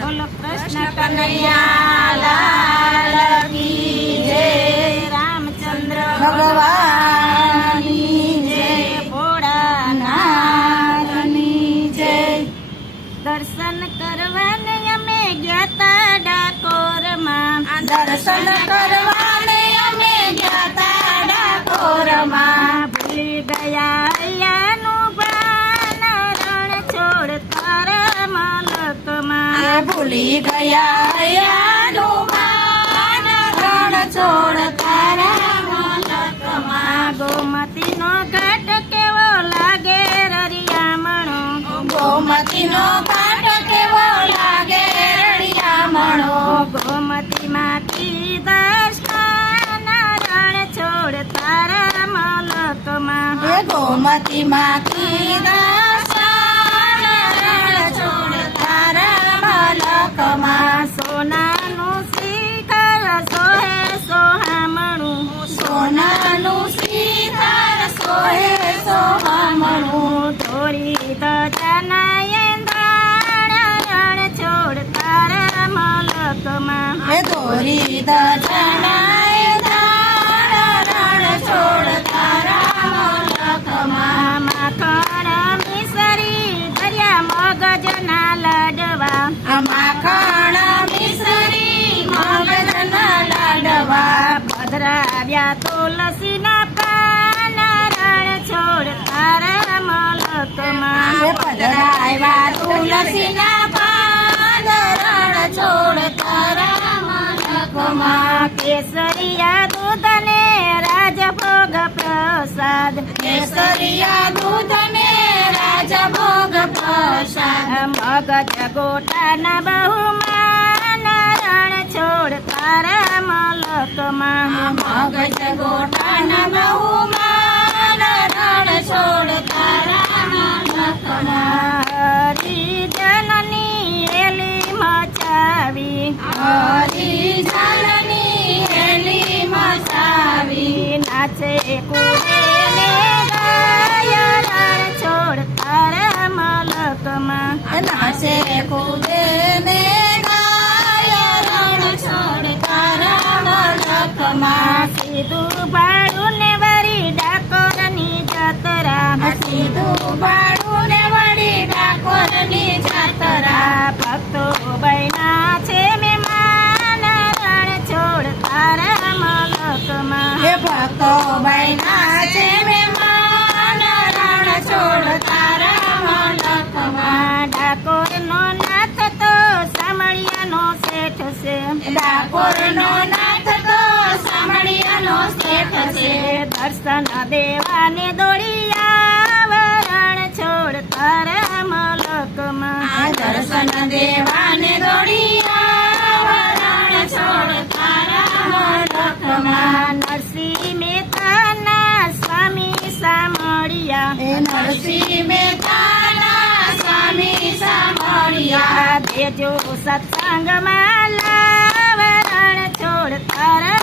બોલો કૃષ્ણ કનૈયા લાલ કી જય રામચંદ્ર ભગવાનની જય ભોળાનાથની જય દર્શન કરવાને અમે ગયા તા ડાકોરમાં. દર્શન કરવાને ભૂલી ગયા રણ છોડ તારા મલકમાં ગોમતીનો ઘાટ કેવો લાગે રરિયામણો ગોમતીનો ઘાટ કેવો લાગે રળિયામણો? ગોમતીમાંથી દર્શન રણ છોડ તારા મલકમાં ગોમતી ગોમતીમાંથી દર્શન મલકમાં સોનાનું શિખર સોહે સોહામણું. સોનાનું શ્રીધર સોહે સોહામણું ધોરી તો રણ છોડ તારા મલકમાં. હે દોરી દજનાય પધરાવ્યા તુલસીના પાન રણ છોડ તારા મલકમાં પધરાવ્યા તુલસીના પાન રણ છોડ તારા મલકમાં કેસરિયા દૂધ ને રાજભોગ પ્રસાદ. કેસરિયા દૂધ ને રાજભોગ પ્રસાદ. મગજ ગોટાના બહુમાન રણ છોડ તારા મલકમાં મગજ સીધું ભાડું ને વરી ડાકોરની જાતરા. સીધું ભાડું ને વળી ડાકોરની જાતરા. ભક્તો બૈના છે મહેમાન રણ છોડ તારા મલકમાં હે ભક્તો બૈના છે મહેમાન રણ છોડ તારા મલકમાં ડાકોરનો નાથ તો સામળિયાનો શેઠ છે. ડાકોરનો નાથ છે દર્શન દેવાને દોડિયા રણ છોડ તારા મલકમાં દર્શન દેવાને દોડી આવરણ છોડ તારા મલકમાં નરસિંહ મહેતાના સ્વામી સામળિયા નરસિંહ મહેતાના સ્વામી સામળિયા દેજો સત્સંગમાં લાવરણ છોડ તારા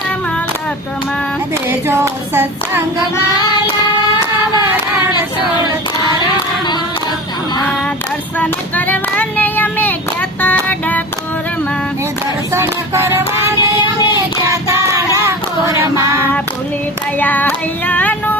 મલકમાં દેજો સત્સંગમાં દર્શન કરવાને અમે ગયા તા ડાકોરમાં દર્શન કરવાને અમે ગયા તા ડાકોરમાં. આ ભૂલી ગયા